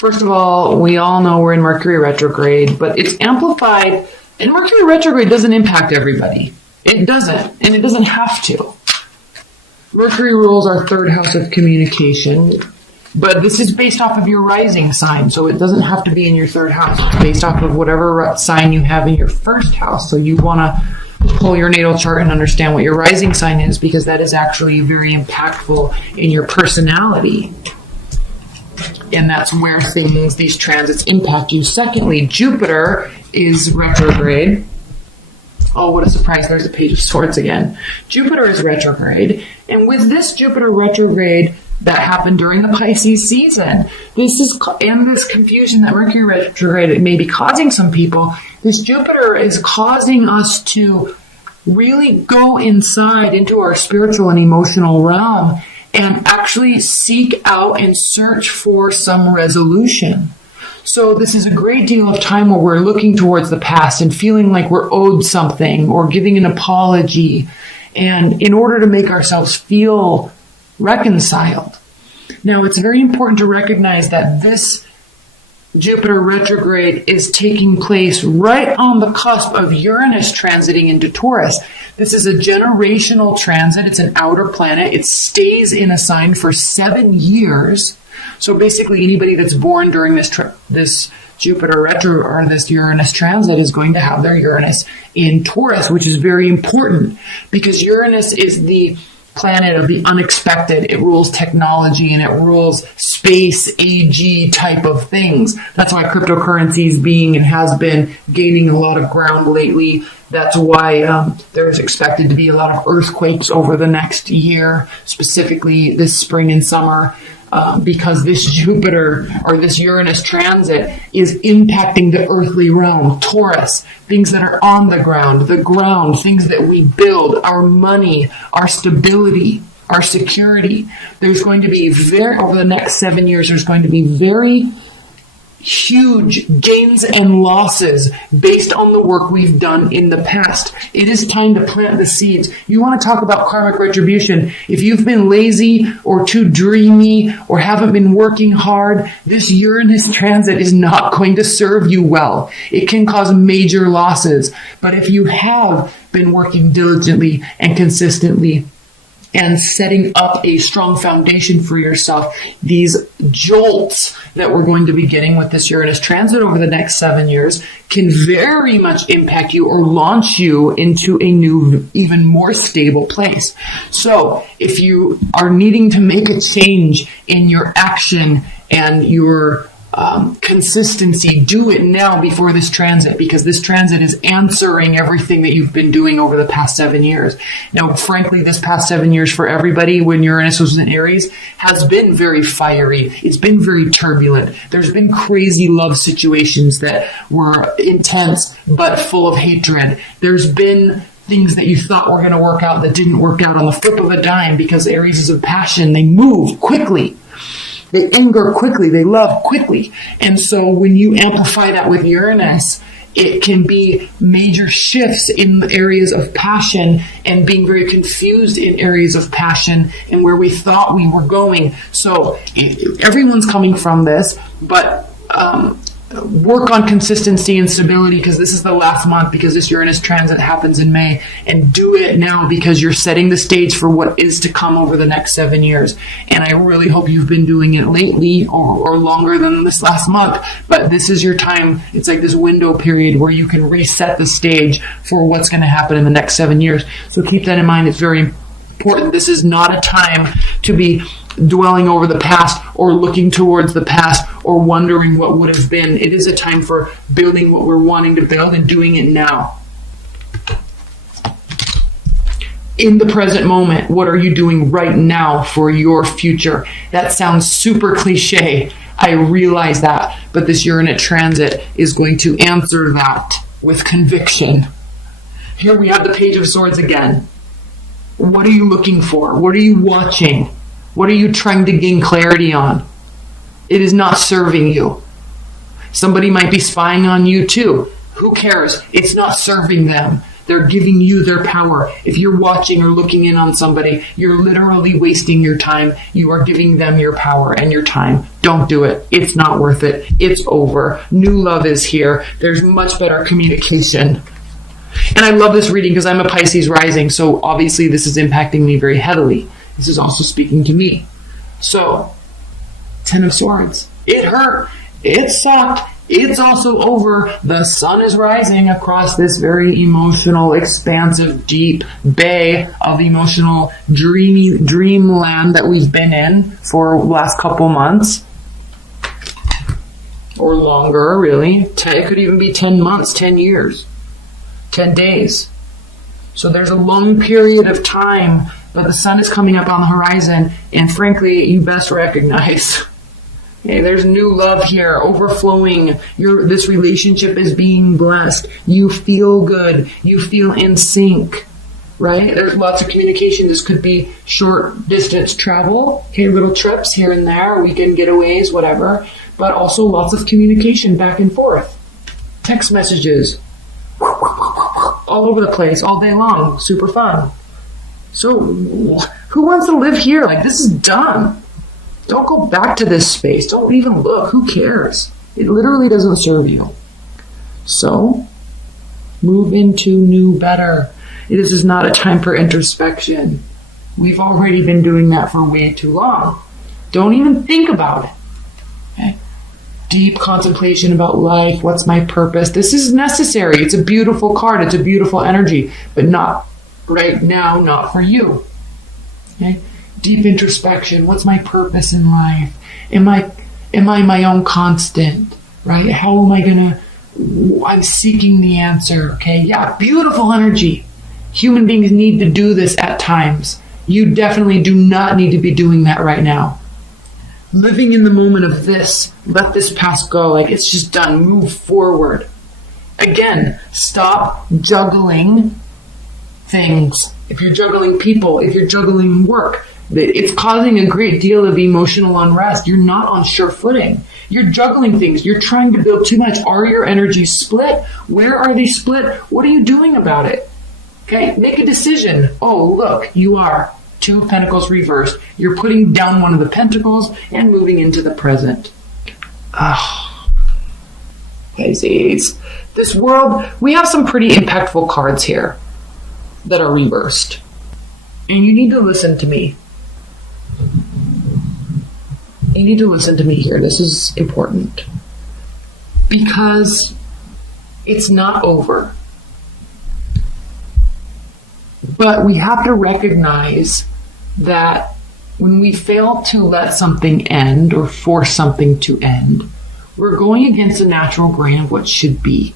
First of all, we all know we're in Mercury retrograde, but it's amplified, and Mercury retrograde doesn't impact everybody. It doesn't, and it doesn't have to. Mercury rules our third house of communication, but this is based off of your rising sign, so it doesn't have to be in your third house. It's based off of whatever sign you have in your first house, so you want to pull your natal chart and understand what your rising sign is, because that is actually very impactful in your personality. And that's where these transits impact you. Secondly, Jupiter is retrograde. Oh, what a surprise. There's a Page of Swords again. Jupiter is retrograde. And with this Jupiter retrograde that happened during the Pisces season, this confusion that Mercury retrograde may be causing some people, this Jupiter is causing us to really go inside into our spiritual and emotional realm and actually seek out and search for some resolution. So this is a great deal of time where we're looking towards the past and feeling like we're owed something or giving an apology, and in order to make ourselves feel reconciled. Now, it's very important to recognize that this Jupiter retrograde is taking place right on the cusp of Uranus transiting into Taurus. This is a generational transit. It's an outer planet. It stays in a sign for 7 years. So basically, anybody that's born during this Jupiter retro or this Uranus transit is going to have their Uranus in Taurus, which is very important because Uranus is the planet of the unexpected. It rules technology and it rules space, AG type of things. That's why cryptocurrency is being and has been gaining a lot of ground lately. That's why there's expected to be a lot of earthquakes over the next year, specifically this spring and summer, because this Jupiter or this Uranus transit is impacting the earthly realm, Taurus, things that are on the ground, things that we build, our money, our stability, our security. There's going to be over the next 7 years, there's going to be very huge gains and losses based on the work we've done in the past. It is time to plant the seeds. You want to talk about karmic retribution. If you've been lazy or too dreamy or haven't been working hard, this Uranus transit is not going to serve you well. It can cause major losses. But if you have been working diligently and consistently and setting up a strong foundation for yourself, these jolts that we're going to be getting with this Uranus transit over the next 7 years can very much impact you or launch you into a new, even more stable place. So if you are needing to make a change in your action and your consistency, do it now before this transit, because this transit is answering everything that you've been doing over the past 7 years. Now, frankly, this past 7 years for everybody when Uranus was in Aries has been very fiery. It's been very turbulent. There's been crazy love situations that were intense but full of hatred. There's been things that you thought were going to work out that didn't work out on the flip of a dime, because Aries is a passion. They move quickly. They anger quickly. They love quickly. And so when you amplify that with Uranus, it can be major shifts in areas of passion and being very confused in areas of passion and where we thought we were going. So everyone's coming from this, but work on consistency and stability, because this is the last month, because this Uranus transit happens in May, and do it now because you're setting the stage for what is to come over the next 7 years. And I really hope you've been doing it lately or longer than this last month, but this is your time. It's like this window period where you can reset the stage for what's going to happen in the next 7 years. So keep that in mind. It's very important. This is not a time to be dwelling over the past or looking towards the past or wondering what would have been. It is a time for building what we're wanting to build and doing it now. In the present moment, what are you doing right now for your future? That sounds super cliche. I realize that, but this Uranus transit is going to answer that with conviction. Here we have the Page of Swords again. What are you looking for? What are you watching? What are you trying to gain clarity on? It is not serving you. Somebody might be spying on you too. Who cares? It's not serving them. They're giving you their power. If you're watching or looking in on somebody, you're literally wasting your time. You are giving them your power and your time. Don't do it. It's not worth it. It's over. New love is here. There's much better communication. And I love this reading because I'm a Pisces rising, so obviously this is impacting me very heavily. This is also speaking to me. So, 10 of Swords. It hurt. It sucked. It's also over. The sun is rising across this very emotional, expansive, deep bay of emotional dreamland that we've been in for the last couple months. Or longer, really. It could even be 10 months, 10 years, 10 days. So there's a long period of time, but the sun is coming up on the horizon, and frankly, you best recognize, okay, there's new love here, overflowing. This relationship is being blessed. You feel good. You feel in sync, right? There's lots of communication. This could be short distance travel, okay, little trips here and there, weekend getaways, whatever, but also lots of communication back and forth. Text messages, all over the place, all day long. Super fun. So, who wants to live here? Like, this is done. Don't go back to this space. Don't even look. Who cares? It literally doesn't serve you. So, move into new, better. This is not a time for introspection. We've already been doing that for way too long. Don't even think about it. Okay? Deep contemplation about life. What's my purpose? This is necessary. It's a beautiful card. It's a beautiful energy, but not right now, not for you. Okay? Deep introspection. What's my purpose in life? Am I my own constant? Right? How am I I'm seeking the answer. Okay? Yeah, beautiful energy. Human beings need to do this at times. You definitely do not need to be doing that right now. Living in the moment of this, let this past go, like it's just done, move forward. Again, stop juggling things. If you're juggling people, if you're juggling work, it's causing a great deal of emotional unrest. You're not on sure footing. You're juggling things. You're trying to build too much. Are your energies split? Where are they split? What are you doing about it? Okay, make a decision. Oh, look, you are. 2 of Pentacles reversed. You're putting down one of the Pentacles and moving into the present. Pisces. This world, we have some pretty impactful cards here that are reversed. And you need to listen to me. You need to listen to me here. This is important. Because it's not over. But we have to recognize that when we fail to let something end or force something to end, we're going against the natural grain of what should be.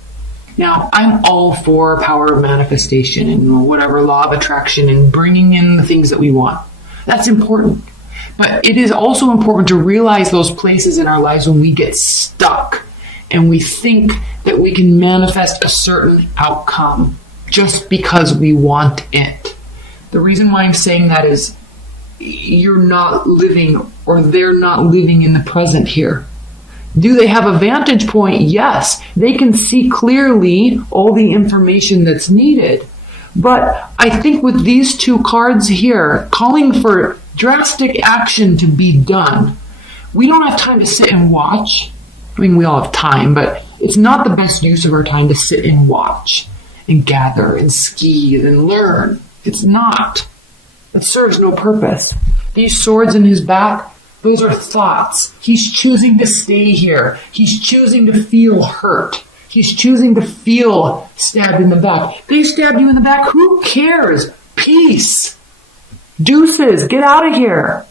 Now, I'm all for power of manifestation and whatever law of attraction and bringing in the things that we want. That's important. But it is also important to realize those places in our lives when we get stuck and we think that we can manifest a certain outcome just because we want it. The reason why I'm saying that is you're not living, or they're not living in the present here. Do they have a vantage point? Yes. They can see clearly all the information that's needed. But I think with these 2 cards here, calling for drastic action to be done, we don't have time to sit and watch. I mean, we all have time, but it's not the best use of our time to sit and watch and gather and ski and learn. It's not. It serves no purpose. These swords in his back, those are thoughts. He's choosing to stay here. He's choosing to feel hurt. He's choosing to feel stabbed in the back. They stabbed you in the back. Who cares? Peace. Deuces. Get out of here.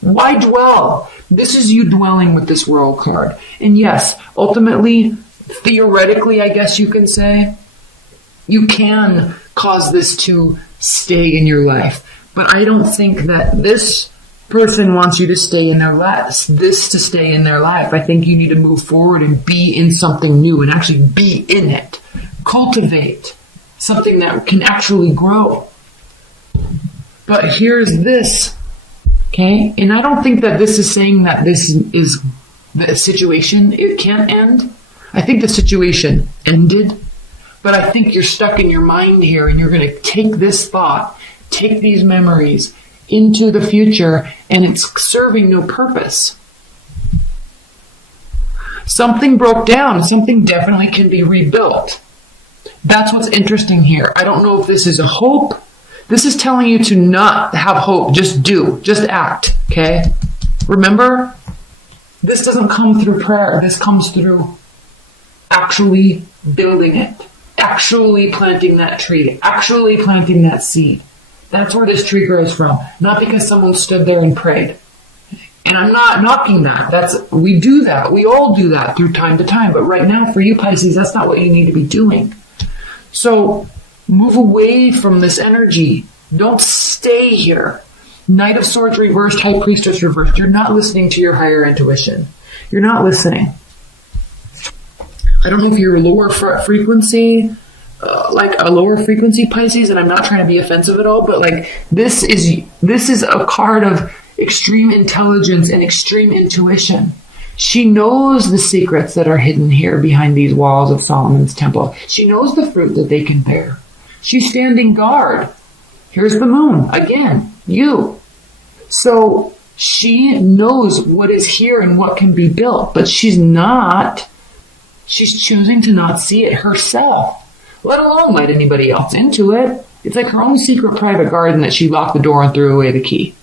Why dwell? This is you dwelling with this World card. And yes, ultimately, theoretically, I guess you can say, you can cause this to stay in your life. But I don't think that this person wants you to stay in their lives, this to stay in their life. I think you need to move forward and be in something new and actually be in it. Cultivate something that can actually grow. But here's this, okay? And I don't think that this is saying that this is the situation. It can't end. I think the situation ended. But I think you're stuck in your mind here and you're going to take this thought, take these memories into the future, and it's serving no purpose. Something broke down. Something definitely can be rebuilt. That's what's interesting here. I don't know if this is a hope. This is telling you to not have hope. Just do. Just act. Okay? Remember, this doesn't come through prayer. This comes through actually building it. Actually planting that tree. Actually planting that seed. That's where this tree grows from. Not because someone stood there and prayed. And I'm not knocking that. We do that. We all do that through time to time. But right now, for you, Pisces, that's not what you need to be doing. So move away from this energy. Don't stay here. Knight of Swords reversed, High Priestess reversed. You're not listening to your higher intuition. You're not listening. I don't know if you're lower frequency, like a lower frequency Pisces, and I'm not trying to be offensive at all, but like this is a card of extreme intelligence and extreme intuition. She knows the secrets that are hidden here behind these walls of Solomon's temple. She knows the fruit that they can bear. She's standing guard. Here's the moon. Again, you. So she knows what is here and what can be built, but she's choosing to not see it herself, let alone let anybody else into it. It's like her own secret private garden that she locked the door and threw away the key.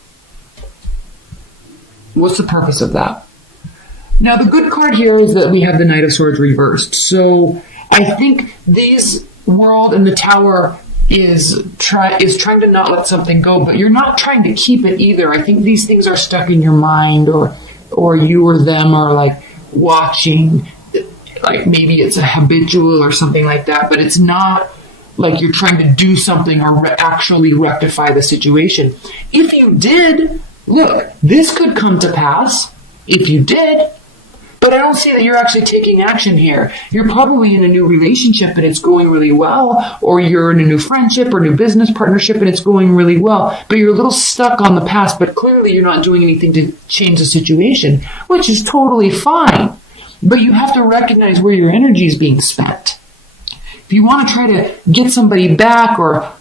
What's the purpose of that? Now, the good card here is that we have the Knight of Swords reversed. So I think this world and the Tower is trying to not let something go, but you're not trying to keep it either. I think these things are stuck in your mind, or you or them are like watching, like maybe it's a habitual or something like that, but it's not like you're trying to do something or actually rectify the situation. If you did, look, this could come to pass if you did, but I don't see that you're actually taking action here. You're probably in a new relationship and it's going really well, or you're in a new friendship or new business partnership and it's going really well, but you're a little stuck on the past, but clearly you're not doing anything to change the situation, which is totally fine. But you have to recognize where your energy is being spent. If you want to try to get somebody back, or,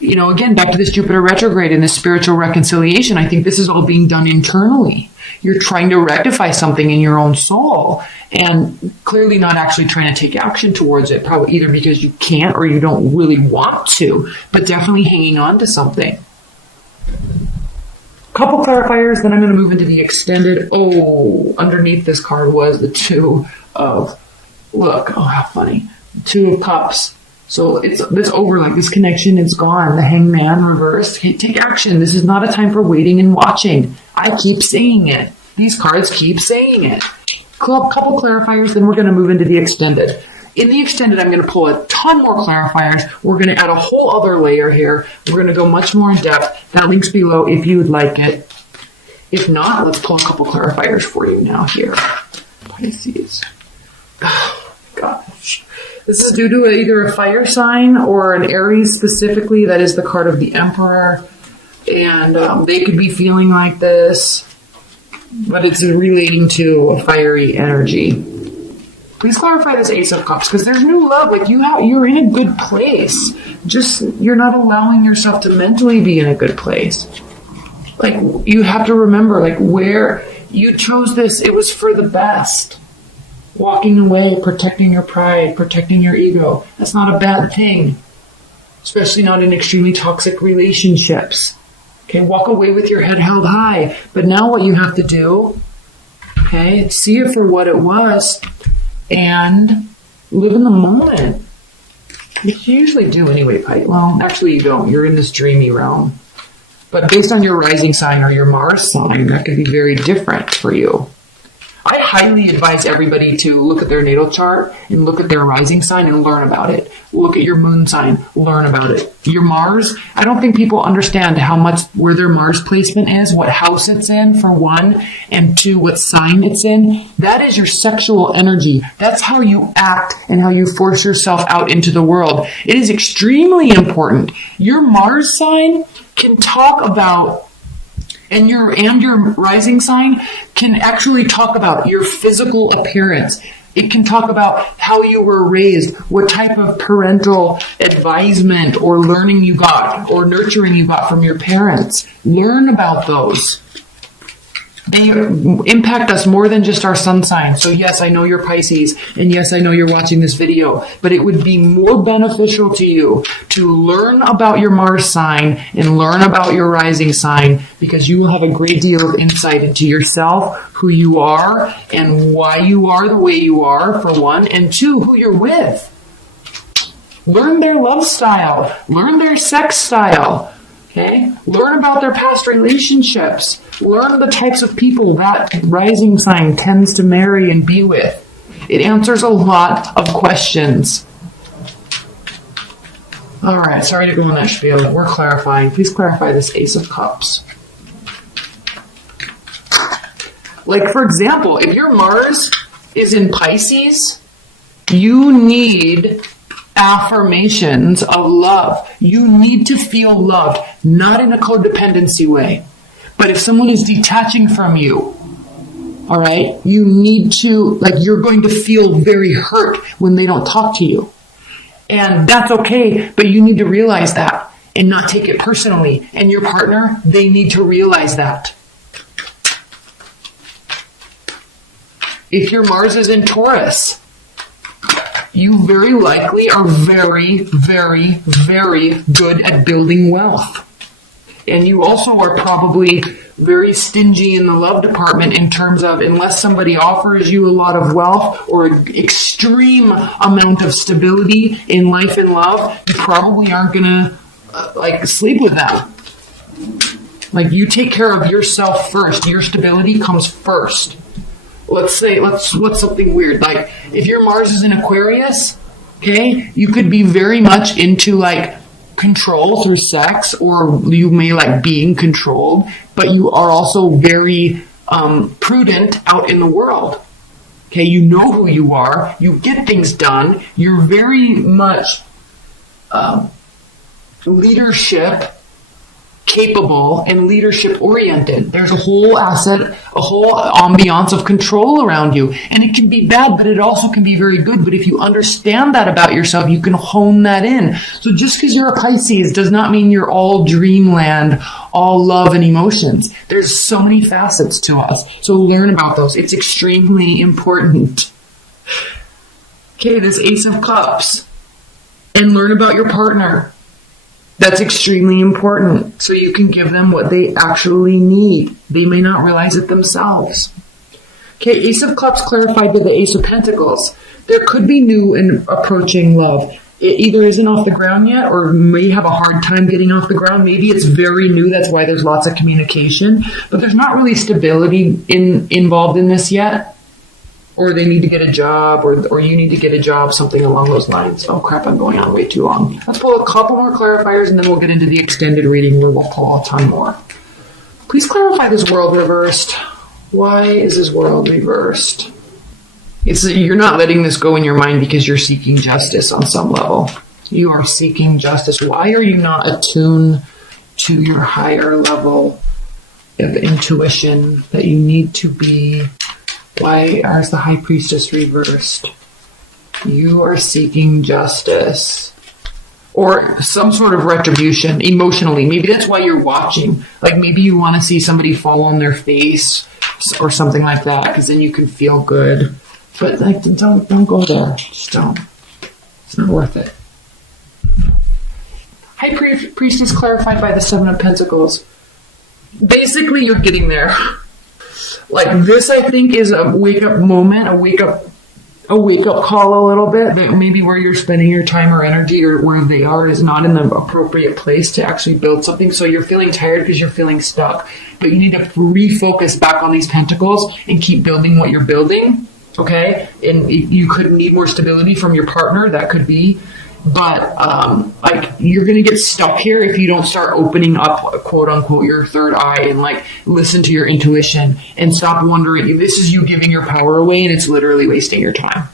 again, back to this Jupiter retrograde and this spiritual reconciliation, I think this is all being done internally. You're trying to rectify something in your own soul and clearly not actually trying to take action towards it, probably either because you can't or you don't really want to, but definitely hanging on to something. Couple clarifiers, then I'm going to move into the extended. Oh, underneath this card was the Two of, how funny. Two of Cups. So it's over, like this connection is gone. The Hangman reversed. Okay, take action. This is not a time for waiting and watching. I keep saying it. These cards keep saying it. Couple clarifiers, then we're going to move into the extended. In the extended, I'm going to pull a ton more clarifiers. We're going to add a whole other layer here. We're going to go much more in depth. That link's below if you would like it. If not, let's pull a couple clarifiers for you now here. Pisces. Oh, gosh. This is due to either a fire sign or an Aries specifically. That is the card of the Emperor. And they could be feeling like this, but it's relating to a fiery energy. Please clarify this Ace of Cups, because there's new love. Like you're in a good place. Just you're not allowing yourself to mentally be in a good place. Like you have to remember, like where you chose this, it was for the best. Walking away, protecting your pride, protecting your ego. That's not a bad thing, especially not in extremely toxic relationships. Okay, walk away with your head held high. But now what you have to do, okay, see it for what it was and live in the moment. Which you usually do anyway, Pite. Well, actually you don't. You're in this dreamy realm. But based on your rising sign or your Mars sign, that could be very different for you. I highly advise everybody to look at their natal chart and look at their rising sign and learn about it. Look at your moon sign, learn about it. Your Mars, I don't think people understand how much where their Mars placement is, what house it's in, for one, and two, what sign it's in. That is your sexual energy. That's how you act and how you force yourself out into the world. It is extremely important. Your Mars sign can talk about, and your rising sign can actually talk about your physical appearance. It can talk about how you were raised, what type of parental advisement or learning you got or nurturing you got from your parents. Learn about those. They impact us more than just our sun sign. So yes, I know you're Pisces, and yes, I know you're watching this video, but it would be more beneficial to you to learn about your Mars sign and learn about your rising sign, because you will have a great deal of insight into yourself, who you are, and why you are the way you are, for one, and two, who you're with. Learn their love style. Learn their sex style. Okay? Learn about their past relationships. Learn the types of people that rising sign tends to marry and be with. It answers a lot of questions. All right, sorry to go on that spiel. We're clarifying. Please clarify this Ace of Cups. Like, for example, if your Mars is in Pisces, you need affirmations of love. You need to feel loved, not in a codependency way. But if someone is detaching from you, all right, you need to, like, you're going to feel very hurt when they don't talk to you. And that's okay, but you need to realize that and not take it personally. And your partner, they need to realize that. If your Mars is in Taurus, you very likely are very, very, very good at building wealth. And you also are probably very stingy in the love department in terms of, unless somebody offers you a lot of wealth or an extreme amount of stability in life and love, you probably aren't going to sleep with them. Like, you take care of yourself first. Your stability comes first. What's something weird? Like, if your Mars is in Aquarius, okay, you could be very much into like control through sex, or you may like being controlled, but you are also very prudent out in the world. Okay, you know who you are, you get things done, you're very much leadership capable and leadership oriented. There's a whole ambiance of control around you. And it can be bad, but it also can be very good. But if you understand that about yourself, you can hone that in. So just because you're a Pisces does not mean you're all dreamland, all love and emotions. There's so many facets to us. So learn about those. It's extremely important. Okay, this Ace of Cups. And learn about your partner. That's extremely important, so you can give them what they actually need. They may not realize it themselves. Okay, Ace of Cups clarified by the Ace of Pentacles. There could be new and approaching love. It either isn't off the ground yet, or may have a hard time getting off the ground. Maybe it's very new, that's why there's lots of communication. But there's not really stability involved in this yet. Or they need to get a job, or you need to get a job, something along those lines. Oh crap, I'm going on way too long. Let's pull a couple more clarifiers and then we'll get into the extended reading where we'll pull a ton more. Please clarify this world reversed. Why is this world reversed? You're not letting this go in your mind because you're seeking justice on some level. You are seeking justice. Why are you not attuned to your higher level of intuition that you need to be? Why is the High Priestess reversed? You are seeking justice. Or some sort of retribution emotionally. Maybe that's why you're watching. Like maybe you want to see somebody fall on their face or something like that, because then you can feel good. But like, don't go there. Just don't. It's not worth it. High Priestess clarified by the Seven of Pentacles. Basically, you're getting there. Like this, I think, is a wake-up moment, a wake-up call a little bit. That maybe where you're spending your time or energy or where they are is not in the appropriate place to actually build something. So you're feeling tired because you're feeling stuck. But you need to refocus back on these pentacles and keep building what you're building, okay? And you could need more stability from your partner. That could be. But like you're going to get stuck here if you don't start opening up, quote unquote, your third eye and like listen to your intuition and stop wondering. This is you giving your power away and it's literally wasting your time.